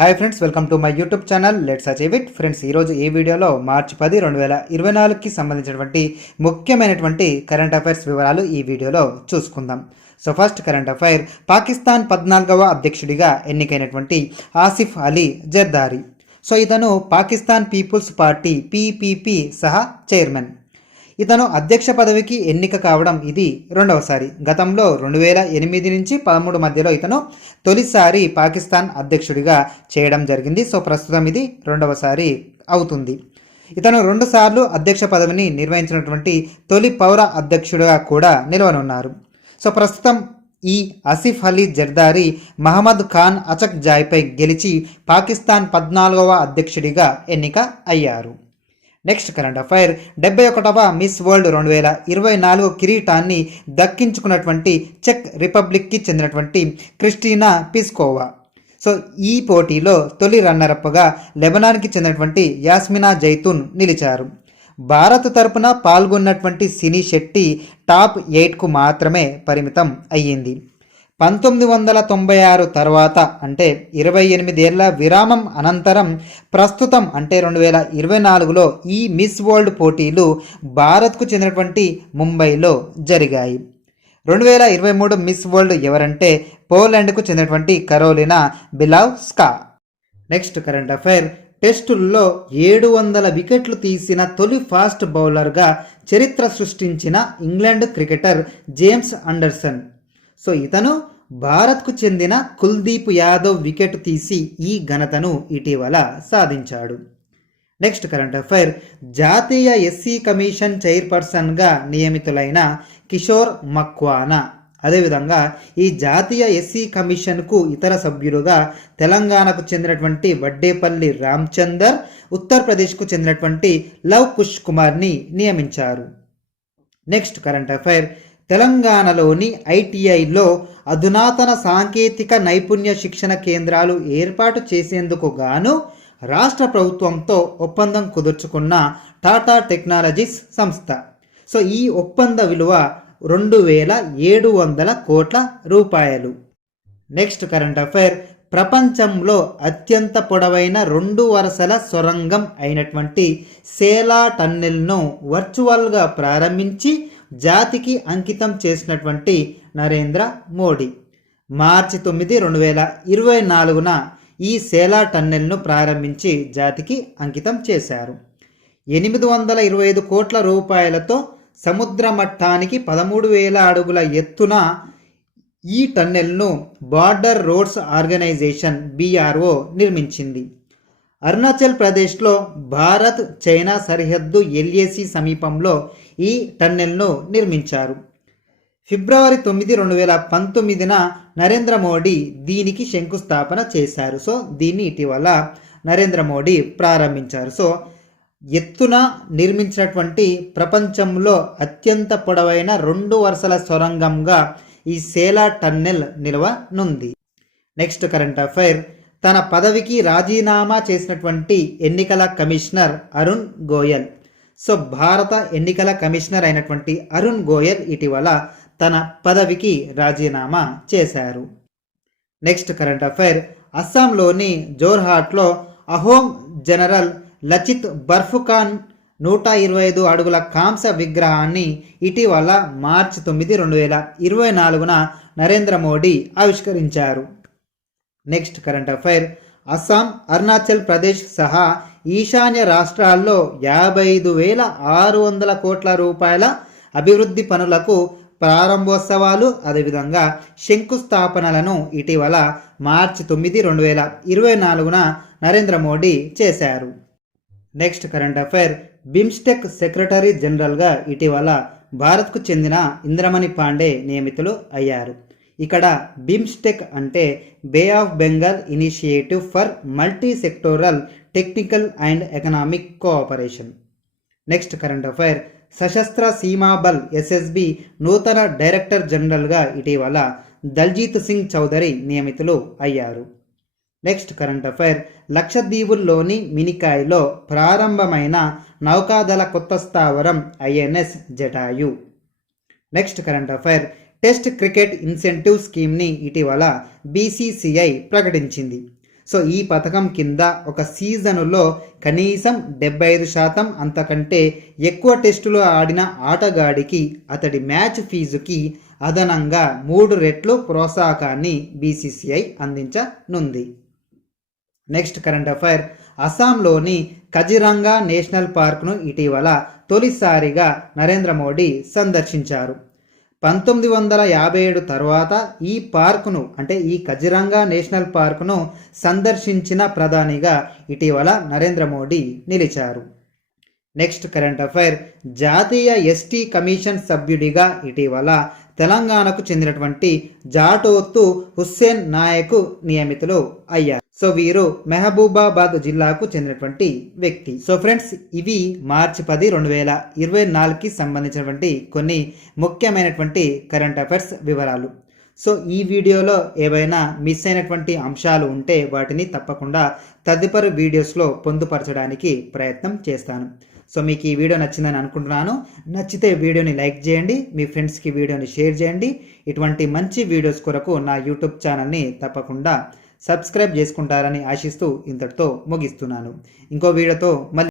Hi friends, welcome to my YouTube channel let's achieve it. Friends, ఈరోజు ఈ వీడియోలో మార్చి 10, 2024కి సంబంధించినటువంటి ముఖ్యమైనటువంటి కరెంట్ అఫైర్స్ వివరాలు ఈ వీడియోలో చూసుకుందాం. So first current affair, Pakistan 14వ అధ్యక్షుడిగా ఎన్నికైనటువంటి ఆసిఫ్ అలీ జర్దారీ. సో ఇతను పాకిస్తాన్ పీపుల్స్ పార్టీ పీపీపీ సహా చైర్మన్. ఇతను అధ్యక్ష పదవికి ఎన్నిక కావడం ఇది రెండవసారి. గతంలో 2008 నుంచి 2013 మధ్యలో ఇతను తొలిసారి పాకిస్తాన్ అధ్యక్షుడిగా చేయడం జరిగింది. సో ప్రస్తుతం ఇది రెండవసారి అవుతుంది. ఇతను 2 సార్లు అధ్యక్ష పదవిని నిర్వహించినటువంటి తొలి పౌర అధ్యక్షుడిగా కూడా నిలవనున్నారు. సో ప్రస్తుతం ఈ ఆసిఫ్ అలీ జర్దారీ మహమ్మద్ ఖాన్ అచక్ జాయ్పై గెలిచి పాకిస్తాన్ 14వ అధ్యక్షుడిగా ఎన్నిక అయ్యారు. నెక్స్ట్ కరెంట్ అఫైర్, 71వ మిస్ వరల్డ్ 2024 కిరీటాన్ని దక్కించుకున్నటువంటి చెక్ రిపబ్లిక్కి చెందినటువంటి క్రిస్టినా పిస్కోవా. సో ఈ పోటీలో తొలి రన్నరప్గా లెబనాన్కి చెందినటువంటి యాస్మినా జైతూన్ నిలిచారు. భారత్ తరపున పాల్గొన్నటువంటి సినీ శెట్టి టాప్ 8కు మాత్రమే పరిమితం అయ్యింది. 1996 తర్వాత అంటే 28 ఏళ్ల విరామం అనంతరం ప్రస్తుతం అంటే 2024లో ఈ మిస్ వరల్డ్ పోటీలు భారత్కు చెందినటువంటి ముంబైలో జరిగాయి. 2023 మిస్ వరల్డ్ ఎవరంటే పోలాండ్కు చెందినటువంటి కరోలినా బిలావ్స్కా. నెక్స్ట్ కరెంట్ అఫైర్, టెస్టుల్లో 700 వికెట్లు తీసిన తొలి ఫాస్ట్ బౌలర్గా చరిత్ర సృష్టించిన England cricketer James Anderson. So ఇతను భారత్కు చెందిన కుల్దీప్ యాదవ్ వికెట్ తీసి ఈ ఘనతను ఇటీవల సాధించాడు. నెక్స్ట్ కరెంట్ అఫైర్, జాతీయ ఎస్సీ కమిషన్ చైర్పర్సన్గా నియమితులైన కిషోర్ మక్వానా. అదేవిధంగా ఈ జాతీయ ఎస్సీ కమిషన్కు ఇతర సభ్యులుగా తెలంగాణకు చెందినటువంటి వడ్డేపల్లి రామచందర్, ఉత్తరప్రదేశ్కు చెందినటువంటి లవ్ కుష్ కుమార్ని నియమించారు. నెక్స్ట్ కరెంట్ అఫైర్, తెలంగాణలోని ఐటీఐలో అధునాతన సాంకేతిక నైపుణ్య శిక్షణ కేంద్రాలు ఏర్పాటు చేసేందుకు గాను రాష్ట్ర ప్రభుత్వంతో ఒప్పందం కుదుర్చుకున్న టాటా టెక్నాలజీస్ సంస్థ. సో ఈ ఒప్పంద విలువ 2700 కోట్ల రూపాయలు. నెక్స్ట్ కరెంట్ అఫైర్, ప్రపంచంలో అత్యంత పొడవైన 2 వరుసల సొరంగం అయినటువంటి సేలా టన్నెల్ను వర్చువల్గా ప్రారంభించి జాతికి అంకితం చేసినటువంటి నరేంద్ర మోడీ మార్చి 9, 2024న ఈ సేలా టన్నెల్ను ప్రారంభించి జాతికి అంకితం చేశారు. 825 కోట్ల రూపాయలతో సముద్ర మట్టానికి 13,000 అడుగుల ఎత్తున ఈ టన్నెల్ను బార్డర్ రోడ్స్ ఆర్గనైజేషన్ BRO నిర్మించింది. అరుణాచల్ ప్రదేశ్లో భారత్ చైనా సరిహద్దు LAC సమీపంలో ఈ టన్నెల్ను నిర్మించారు. ఫిబ్రవరి 9, 2019న నరేంద్ర మోడీ దీనికి శంకుస్థాపన చేశారు. సో దీన్ని ఇటీవల నరేంద్ర మోడీ ప్రారంభించారు. సో ఎత్తున నిర్మించినటువంటి ప్రపంచంలో అత్యంత పొడవైన 2 వరుసల సొరంగంగా ఈ సేలా టన్నెల్ నిలవనుంది. నెక్స్ట్ కరెంట్ అఫైర్, తన పదవికి రాజీనామా చేసినటువంటి ఎన్నికల కమిషనర్ అరుణ్ గోయల్. సో భారత ఎన్నికల కమిషనర్ అయినటువంటి అరుణ్ గోయల్ ఇటీవల తన పదవికి రాజీనామా చేశారు. నెక్స్ట్ కరెంట్ అఫైర్, అస్సాంలోని జోర్హాట్లో అహోం జనరల్ లచిత్ బర్ఫుఖాన్ 125 అడుగుల కాంస్య విగ్రహాన్ని ఇటీవల మార్చి 9, 2024న నరేంద్ర మోడీ ఆవిష్కరించారు. Next current affair, Assam, Arunachal Pradesh సహా ఈశాన్య రాష్ట్రాల్లో 55,600 కోట్ల రూపాయల అభివృద్ధి పనులకు ప్రారంభోత్సవాలు అదేవిధంగా శంకుస్థాపనలను ఇటీవల మార్చి 9, 2024న నరేంద్ర మోడీ చేశారు. Next current affair, BIMSTEC secretary జనరల్గా ఇటీవల భారత్కు చెందిన ఇంద్రమణి పాండే నియమితులు అయ్యారు. ఇక్కడ బిమ్స్టెక్ అంటే బే of Bengal initiative for multi sectoral technical and economic cooperation. Next current affair, Sashastra Seema Bal SSB నూతన డైరెక్టర్ జనరల్గా ఇటీవల దల్జీత్ సింగ్ చౌదరి నియమితులు అయ్యారు. నెక్స్ట్ కరెంట్ అఫైర్, లక్షద్వీపుల్లోని మినికాయ్లో ప్రారంభమైన నౌకాదళ కొత్త స్థావరం INS Jatayu. Next current affair, test cricket incentive స్కీమ్ని ఇటీవల BCCI ప్రకటించింది. సో ఈ పథకం కింద ఒక సీజనులో కనీసం 75% అంతకంటే ఎక్కువ టెస్టులు ఆడిన ఆటగాడికి అతడి మ్యాచ్ ఫీజుకి అదనంగా 3 రెట్లు ప్రోత్సాహకాన్ని బీసీసీఐ అందించనుంది. నెక్స్ట్ కరెంట్ అఫైర్, అస్సాంలోని కజిరంగా నేషనల్ పార్క్ను ఇటీవల తొలిసారిగా నరేంద్ర మోడీ సందర్శించారు. 1957 తర్వాత ఈ పార్కును అంటే ఈ కజిరంగా నేషనల్ పార్కును సందర్శించిన ప్రధానిగా ఇటీవల నరేంద్ర మోడీ నిలిచారు. నెక్స్ట్ కరెంట్ అఫైర్, జాతీయ ఎస్టీ కమిషన్ సభ్యుడిగా ఇటీవల తెలంగాణకు చెందినటువంటి జాటోత్తు హుస్సేన్ నాయక్ నియమితులు అయ్యారు. సో వీరు మెహబూబాబాద్ జిల్లాకు చెందినటువంటి వ్యక్తి. సో ఫ్రెండ్స్, ఇవి మార్చి 10, 2024కి సంబంధించినటువంటి కొన్ని ముఖ్యమైనటువంటి కరెంట్ అఫైర్స్ వివరాలు. సో ఈ వీడియోలో ఏవైనా మిస్ అయినటువంటి అంశాలు ఉంటే వాటిని తప్పకుండా తదుపరి వీడియోస్లో పొందుపరచడానికి ప్రయత్నం చేస్తాను. సో మీకు ఈ వీడియో నచ్చిందని అనుకుంటున్నాను. నచ్చితే వీడియోని లైక్ చేయండి, మీ ఫ్రెండ్స్కి వీడియోని షేర్ చేయండి. ఇటువంటి మంచి వీడియోస్ కొరకు నా యూట్యూబ్ ఛానల్ని తప్పకుండా సబ్స్క్రైబ్ చేసుకుంటారని ఆశిస్తూ ఇంతటితో ముగిస్తున్నాను. ఇంకో వీడియోతో మళ్ళీ